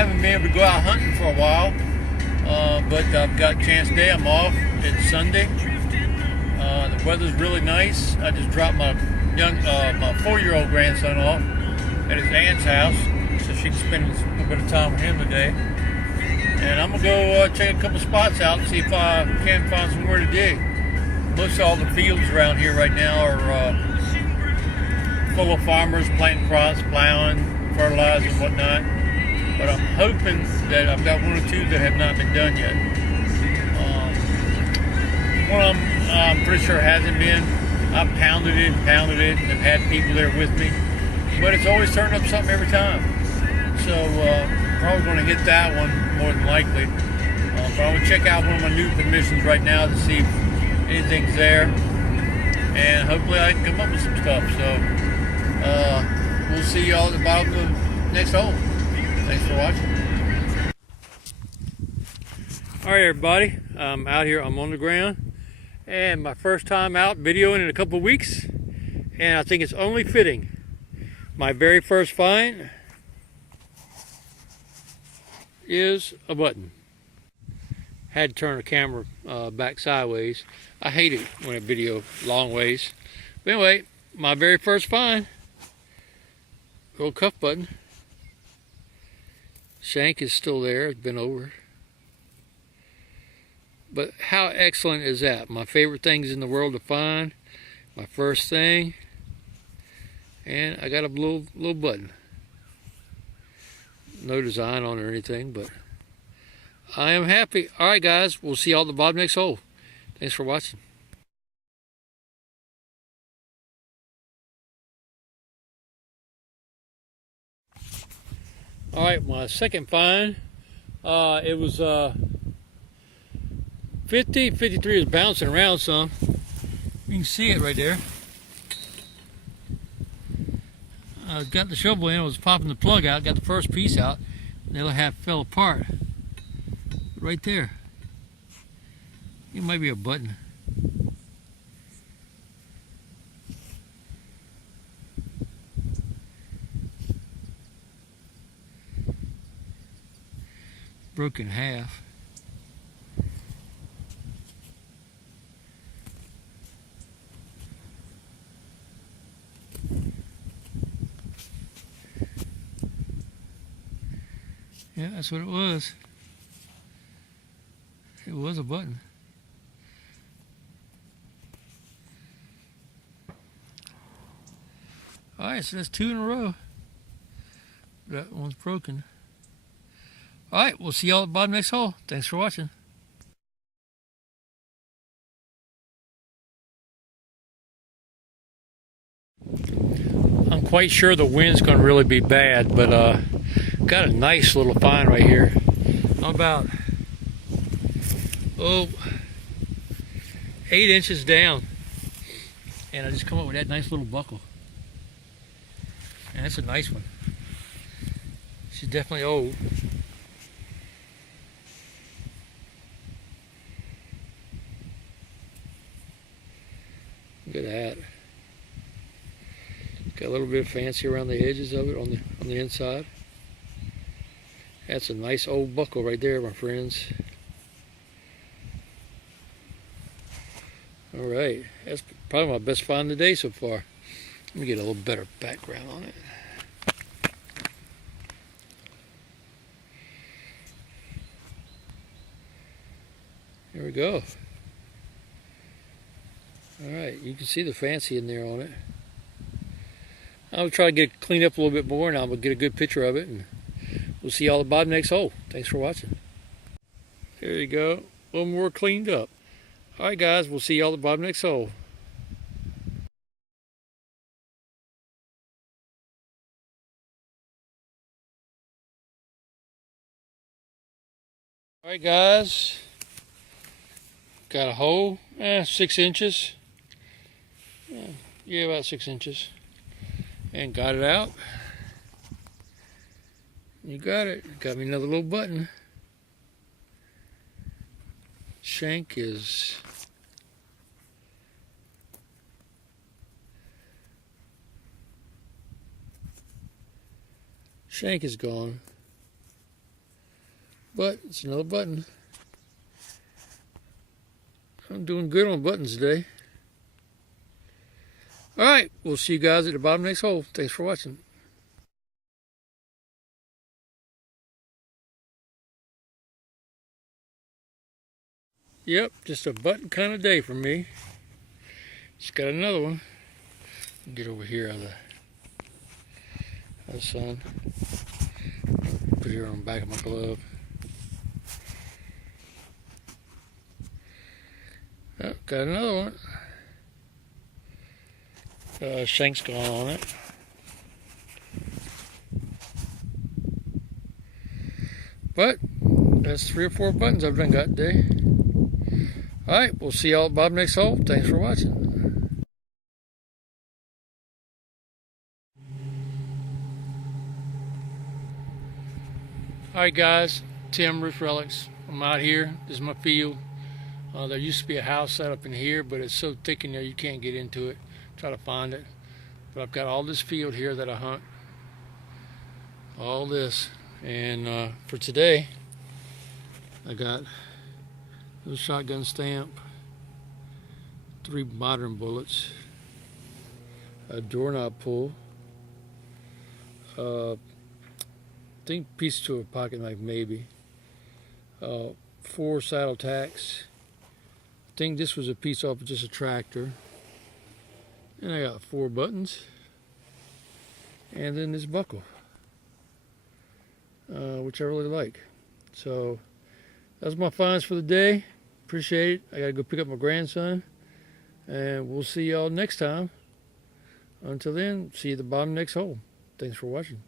haven't been able to go out hunting for a while, but I've got a chance today. I'm off. It's Sunday. The weather's really nice. I just dropped my my 4-year-old grandson off at his aunt's house, so she can spend a little bit of time with him today. And I'm gonna go check a couple spots out and see if I can find somewhere to dig. Most of all the fields around here right now are full of farmers planting crops, plowing, fertilizing, whatnot. But I'm hoping that I've got one or two that have not been done yet. One of them I'm pretty sure hasn't been. I've pounded it and have had people there with me. But it's always turned up something every time. So probably going to hit that one more than likely. But I'm going to check out one of my new permissions right now to see if anything's there. And hopefully I can come up with some stuff. So we'll see y'all at the bottom of the next hole. Thanks for watching. Alright everybody, I'm out here, I'm on the ground, and my first time out videoing in a couple of weeks, and I think it's only fitting. My very first find is a button. Had to turn the camera back sideways. I hate it when I video long ways. But anyway, my very first find, little cuff button. Shank is still there, it's been over. But how excellent is that? My favorite things in the world to find. My first thing. And I got a little button. No design on it or anything, but I am happy. Alright guys, we'll see y'all at the bottom next hole. Thanks for watching. Alright, my second find, it was 50, 53 is bouncing around some. You can see it right there. I got the shovel in, I was popping the plug out, got the first piece out, and the other half fell apart. Right there. It might be a button. Broken in half. Yeah, that's what it was. It was a button. Alright, so that's 2 in a row. That one's broken. Alright, we'll see y'all at the bottom next hole. Thanks for watching. I'm quite sure the wind's going to really be bad, but got a nice little find right here. I'm about 8 inches down, and I just come up with that nice little buckle. And that's a nice one. She's definitely old. Look at that. Got a little bit of fancy around the edges of it on the inside. That's a nice old buckle right there, my friends. Alright, that's probably my best find of the day so far. Let me get a little better background on it. There we go. Alright, you can see the fancy in there on it. I'll try to get it cleaned up a little bit more, and I'm going to get a good picture of it, and we'll see y'all at the bottom next hole. Thanks for watching. There you go. A little more cleaned up. Alright guys, we'll see y'all at the bottom next hole. Alright guys, got a hole, 6 inches. Yeah, about 6 inches. And got it out. You got it. Got me another little button. Shank is gone. but it's another button. I'm doing good on buttons today. Alright, we'll see you guys at the bottom of the next hole. Thanks for watching. Yep, just a button kind of day for me. Just got another one. Get over here out of the sun. Put it here on the back of my glove. Oh, got another one. Shank's gone on it. But that's 3 or 4 buttons I've done got today. Alright, we'll see y'all at Bob next hole. Thanks for watching. Alright guys, Tim Roof Relics. I'm out here. This is my field. There used to be a house set up in here, but it's so thick in there you can't get into it. Try to find it. But I've got all this field here that I hunt. All this. And for today, I got a shotgun stamp, 3 modern bullets, a doorknob pull, I think piece to a pocket knife maybe, 4 saddle tacks. I think this was a piece off of just a tractor. And I got 4 buttons. And then this buckle, which I really like. So that's my finds for the day. Appreciate it. I gotta go pick up my grandson. And we'll see y'all next time. Until then, see you at the bottom next hole. Thanks for watching.